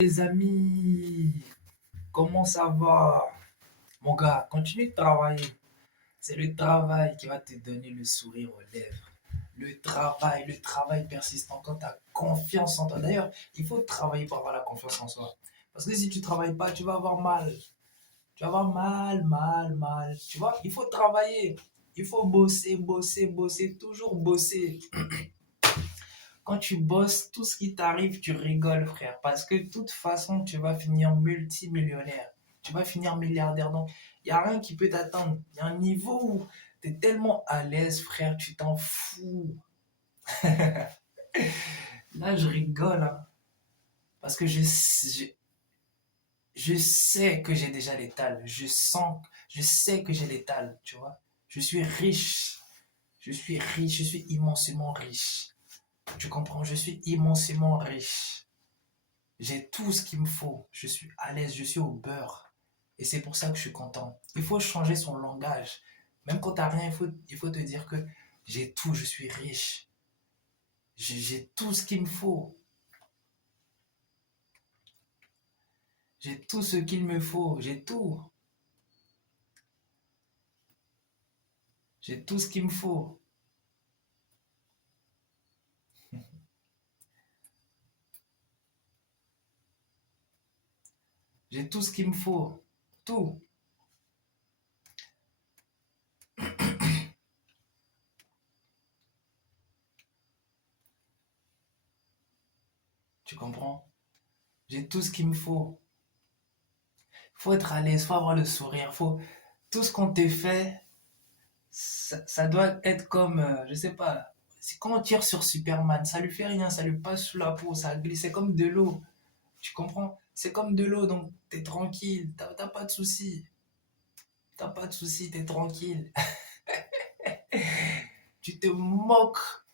Les amis, comment ça va? Mon gars, continue de travailler. C'est le travail qui va te donner le sourire aux lèvres. Le travail persistant quand tu as confiance en toi. D'ailleurs, il faut travailler pour avoir la confiance en soi. Parce que si tu travailles pas, tu vas avoir mal. Tu vas avoir mal, mal, mal. Tu vois, il faut travailler. Il faut bosser, bosser, bosser, toujours bosser. Quand tu bosses, tout ce qui t'arrive, tu rigoles, frère. Parce que de toute façon, tu vas finir multimillionnaire. Tu vas finir milliardaire. Donc, il n'y a rien qui peut t'atteindre. Il y a un niveau où tu es tellement à l'aise, frère, tu t'en fous. Là, je rigole, hein, parce que je sais que j'ai déjà l'étal. Je sais que j'ai l'étal, tu vois. Je suis riche. Je suis riche. Je suis immensément riche. Tu comprends? Je suis immensément riche. J'ai tout ce qu'il me faut. Je suis à l'aise, je suis au beurre. Et c'est pour ça que je suis content. Il faut changer son langage. Même quand t'as rien, il faut te dire que j'ai tout, je suis riche. J'ai tout ce qu'il me faut. J'ai tout ce qu'il me faut. J'ai tout. J'ai tout ce qu'il me faut. J'ai tout ce qu'il me faut. Tout. Tu comprends? J'ai tout ce qu'il me faut. Faut être à l'aise, faut avoir le sourire. Tout ce qu'on te fait, ça doit être comme, je sais pas, c'est quand on tire sur Superman, ça lui fait rien, ça lui passe sous la peau, ça glisse, c'est comme de l'eau, tu comprends? C'est comme de l'eau, donc t'es tranquille, t'as pas de soucis, t'as pas de soucis, t'es tranquille. Tu te moques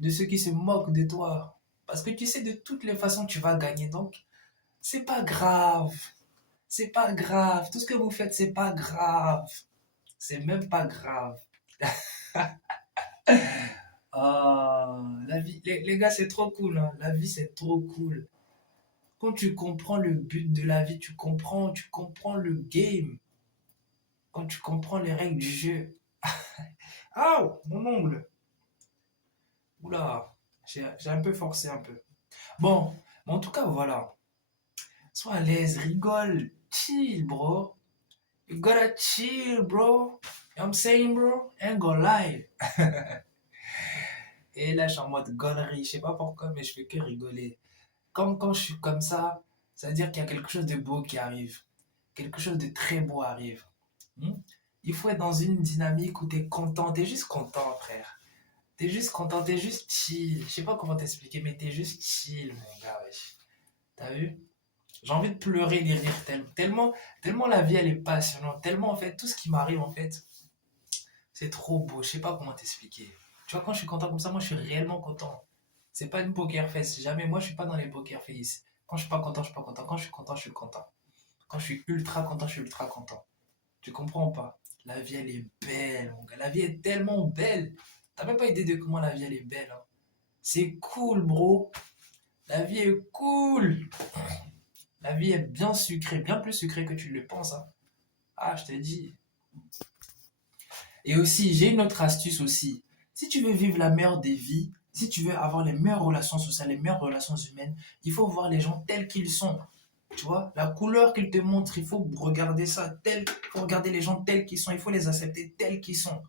de ceux qui se moquent de toi, parce que tu sais de toutes les façons tu vas gagner, donc c'est pas grave, c'est pas grave, tout ce que vous faites c'est pas grave, c'est même pas grave. Ah, la vie, les gars, c'est trop cool, hein. La vie, c'est trop cool. Quand tu comprends le but de la vie, tu comprends le game. Quand tu comprends les règles du jeu. Ah, mon ongle. Oula, j'ai un peu forcé un peu. Bon, mais en tout cas, voilà. Sois à l'aise, rigole, chill, bro. You gotta chill, bro. You know what I'm saying, bro? Ain't gonna lie. Et là, je suis en mode gonnerie. Je sais pas pourquoi, mais je fais que rigoler. Quand je suis comme ça veut dire qu'il y a quelque chose de beau qui arrive. Quelque chose de très beau arrive. Hmm. Il faut être dans une dynamique où tu es content, tu es juste content, frère. Tu es juste content, tu es juste chill. Je sais pas comment t'expliquer, mais tu es juste chill, mon gars, wesh. T'as vu? J'ai envie de pleurer, de rire, tellement la vie, elle est passionnante. Tellement, en fait, tout ce qui m'arrive, en fait, c'est trop beau. Je sais pas comment t'expliquer. Tu vois, quand je suis content comme ça, moi, je suis réellement content. C'est pas une poker face. Jamais, moi, je suis pas dans les poker face. Quand je suis pas content, je suis pas content. Quand je suis content, je suis content. Quand je suis ultra content, je suis ultra content. Tu comprends pas? La vie, elle est belle, mon gars. La vie est tellement belle. T'as même pas idée de comment la vie, elle est belle, hein. C'est cool, bro. La vie est cool. La vie est bien sucrée, bien plus sucrée que tu le penses, hein. Ah, je te dis. Et aussi, j'ai une autre astuce aussi. Si tu veux vivre la meilleure des vies, si tu veux avoir les meilleures relations sociales, les meilleures relations humaines, il faut voir les gens tels qu'ils sont. Tu vois, la couleur qu'ils te montrent, il faut regarder ça tel, il faut regarder les gens tels qu'ils sont, il faut les accepter tels qu'ils sont.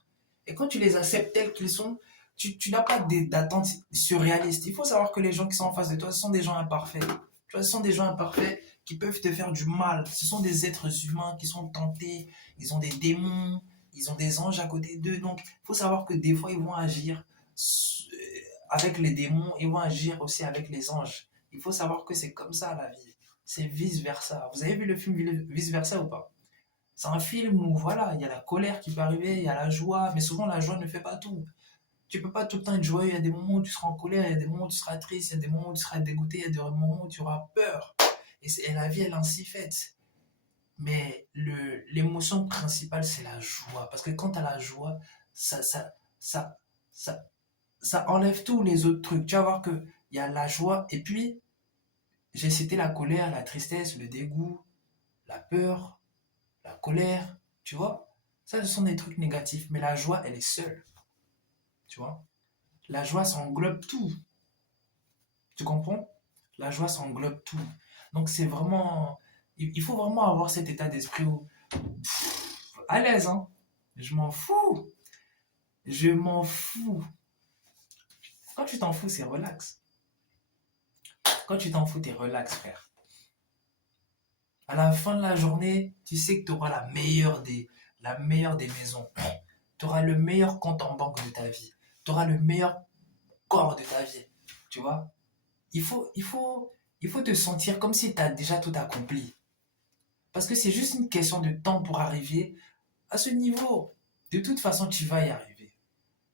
Et quand tu les acceptes tels qu'ils sont, tu n'as pas d'attentes surréalistes. Il faut savoir que les gens qui sont en face de toi, ce sont des gens imparfaits. Tu vois, ce sont des gens imparfaits qui peuvent te faire du mal. Ce sont des êtres humains qui sont tentés, ils ont des démons, ils ont des anges à côté d'eux. Donc, il faut savoir que des fois, ils vont agir avec les démons, ils vont agir aussi avec les anges. Il faut savoir que c'est comme ça la vie. C'est vice-versa. Vous avez vu le film Vice-versa ou pas? C'est un film où voilà, il y a la colère qui peut arriver, il y a la joie, mais souvent la joie ne fait pas tout. Tu peux pas tout le temps être joyeux, il y a des moments où tu seras en colère, il y a des moments où tu seras triste, il y a des moments où tu seras dégoûté, il y a des moments où tu auras peur. Et la vie, elle est ainsi faite. Mais l'émotion principale, c'est la joie. Parce que quand tu as la joie, ça, ça, ça, ça, ça enlève tous les autres trucs. Tu vas voir qu'il y a la joie et puis J'ai cité la colère, la tristesse, le dégoût, la peur, la colère, tu vois. Ça, ce sont des trucs négatifs, mais la joie, elle est seule, tu vois. La joie, ça englobe tout, tu comprends? La joie, ça englobe tout. Donc, c'est vraiment... Il faut vraiment avoir cet état d'esprit où, à l'aise, hein. Je m'en fous. Je m'en fous. Quand tu t'en fous, c'est relax. Quand tu t'en fous, t'es relax, frère. À la fin de la journée, tu sais que tu auras la meilleure des maisons. Tu auras le meilleur compte en banque de ta vie. Tu auras le meilleur corps de ta vie. Tu vois? Il faut, il faut, il faut te sentir comme si tu as déjà tout accompli. Parce que c'est juste une question de temps pour arriver à ce niveau. De toute façon, tu vas y arriver.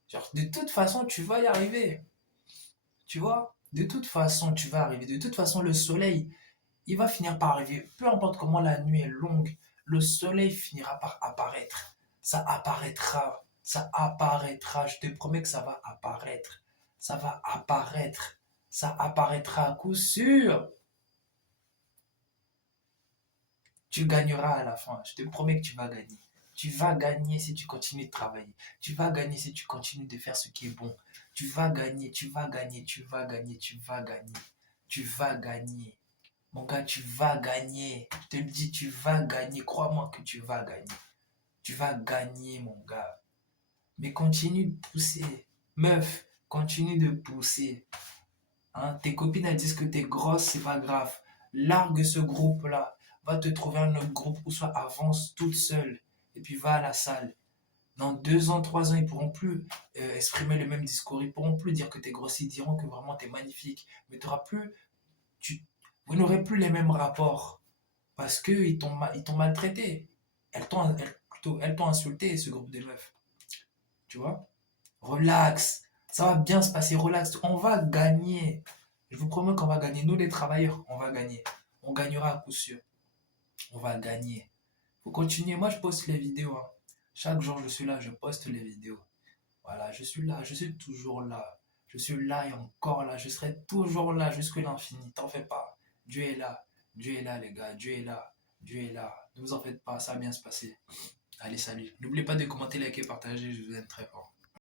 Genre, de toute façon, tu vas y arriver. Tu vois? De toute façon, tu vas arriver. De toute façon, le soleil, il va finir par arriver. Peu importe comment la nuit est longue, le soleil finira par apparaître. Ça apparaîtra. Ça apparaîtra. Je te promets que ça va apparaître. Ça va apparaître. Ça apparaîtra à coup sûr. Tu gagneras à la fin. Je te promets que tu vas gagner. Tu vas gagner si tu continues de travailler. Tu vas gagner si tu continues de faire ce qui est bon. Tu vas gagner, tu vas gagner, tu vas gagner, tu vas gagner. Tu vas gagner. Mon gars, tu vas gagner. Je te le dis, tu vas gagner. Crois-moi que tu vas gagner. Tu vas gagner, mon gars. Mais continue de pousser. Meuf, continue de pousser. Hein, tes copines, elles disent que t'es grosse, c'est pas grave. Largue ce groupe-là. Va te trouver un autre groupe ou soit avance toute seule. Et puis va à la salle. Dans 2 ans, 3 ans, ils pourront plus exprimer le même discours. Ils pourront plus dire que t'es grosse. Ils diront que vraiment t'es magnifique. Mais t'auras plus, tu, vous n'aurez plus les mêmes rapports. Parce qu'ils t'ont maltraité. Elles t'ont insulté, ce groupe de meufs. Tu vois? Relax. Ça va bien se passer, relax. On va gagner. Je vous promets qu'on va gagner. Nous, les travailleurs, on va gagner. On gagnera à coup sûr. On va gagner. Faut continuer. Moi, je poste les vidéos, hein. Chaque jour, je suis là, je poste les vidéos. Voilà, je suis là, je suis toujours là. Je suis là et encore là. Je serai toujours là jusqu'à l'infini. T'en fais pas. Dieu est là. Dieu est là, les gars. Dieu est là. Dieu est là. Ne vous en faites pas, ça va bien se passer. Allez, salut. N'oubliez pas de commenter, liker, partager. Je vous aime très fort.